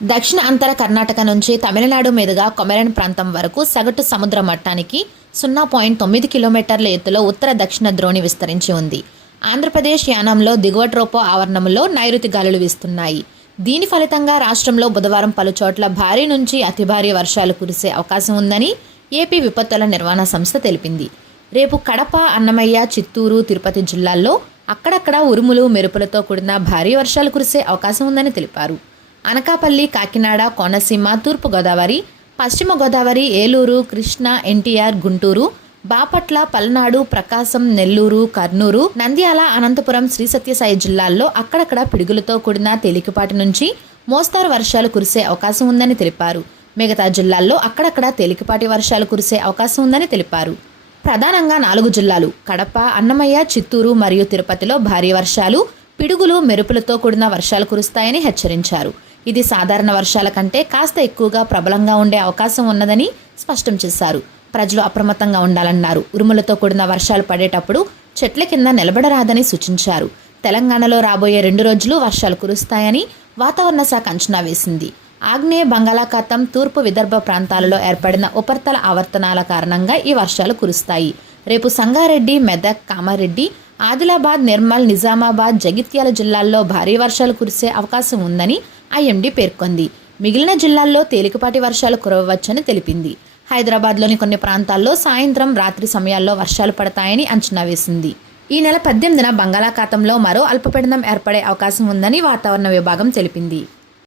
దక్షిణ అంతర కర్ణాటక నుంచి తమిళనాడు మీదుగా కొమెరన్ ప్రాంతం వరకు సగటు సముద్ర మట్టానికి 0.9 కిలోమీటర్ల ఎత్తులో ఉత్తర దక్షిణ ద్రోణి విస్తరించి ఉంది. ఆంధ్రప్రదేశ్ యానంలో దిగువ ట్రోపో ఆవరణంలో నైరుతి గాలులు వీస్తున్నాయి. దీని ఫలితంగా రాష్ట్రంలో బుధవారం పలుచోట్ల భారీ నుంచి అతి భారీ వర్షాలు కురిసే అవకాశం ఉందని ఏపీ విపత్తుల నిర్వహణ సంస్థ తెలిపింది. రేపు కడప, అన్నమయ్య, చిత్తూరు, తిరుపతి జిల్లాల్లో అక్కడక్కడ ఉరుములు, మెరుపులతో కూడిన భారీ వర్షాలు కురిసే అవకాశం ఉందని తెలిపారు. అనకాపల్లి, కాకినాడ, కోనసీమ, తూర్పు గోదావరి, పశ్చిమ గోదావరి, ఏలూరు, కృష్ణా, ఎన్టీఆర్, గుంటూరు, బాపట్ల, పల్నాడు, ప్రకాశం, నెల్లూరు, కర్నూలు, నంద్యాల, అనంతపురం, శ్రీ సత్యసాయి జిల్లాల్లో అక్కడక్కడ పిడుగులతో కూడిన తేలికపాటి నుంచి మోస్తారు వర్షాలు కురిసే అవకాశం ఉందని తెలిపారు. మిగతా జిల్లాల్లో అక్కడక్కడ తేలికపాటి వర్షాలు కురిసే అవకాశం ఉందని తెలిపారు. ప్రధానంగా 4 జిల్లాలు కడప, అన్నమయ్య, చిత్తూరు మరియు తిరుపతిలో భారీ వర్షాలు, పిడుగులు, మెరుపులతో కూడిన వర్షాలు కురుస్తాయని హెచ్చరించారు. ఇది సాధారణ వర్షాల కంటే కాస్త ఎక్కువగా ప్రబలంగా ఉండే అవకాశం ఉన్నదని స్పష్టం చేశారు. ప్రజలు అప్రమత్తంగా ఉండాలన్నారు. ఉరుములతో కూడిన వర్షాలు పడేటప్పుడు చెట్ల కింద నిలబడరాదని సూచించారు. తెలంగాణలో రాబోయే 2 రోజులు వర్షాలు కురుస్తాయని వాతావరణ శాఖ అంచనా వేసింది. ఆగ్నేయ బంగాళాఖాతం, తూర్పు విదర్భ ప్రాంతాలలో ఏర్పడిన ఉపరితల ఆవర్తనాల కారణంగా ఈ వర్షాలు కురుస్తాయి. రేపు సంగారెడ్డి, మెదక్, కామారెడ్డి, ఆదిలాబాద్, నిర్మల్, నిజామాబాద్, జగిత్యాల జిల్లాల్లో భారీ వర్షాలు కురిసే అవకాశం ఉందని ఐఎండీ పేర్కొంది. మిగిలిన జిల్లాల్లో తేలికపాటి వర్షాలు కురవవచ్చని తెలిపింది. హైదరాబాద్లోని కొన్ని ప్రాంతాల్లో సాయంత్రం, రాత్రి సమయాల్లో వర్షాలు పడతాయని అంచనా వేసింది. ఈ నెల 18న బంగాళాఖాతంలో మరో అల్పపీడనం ఏర్పడే అవకాశం ఉందని వాతావరణ విభాగం తెలిపింది.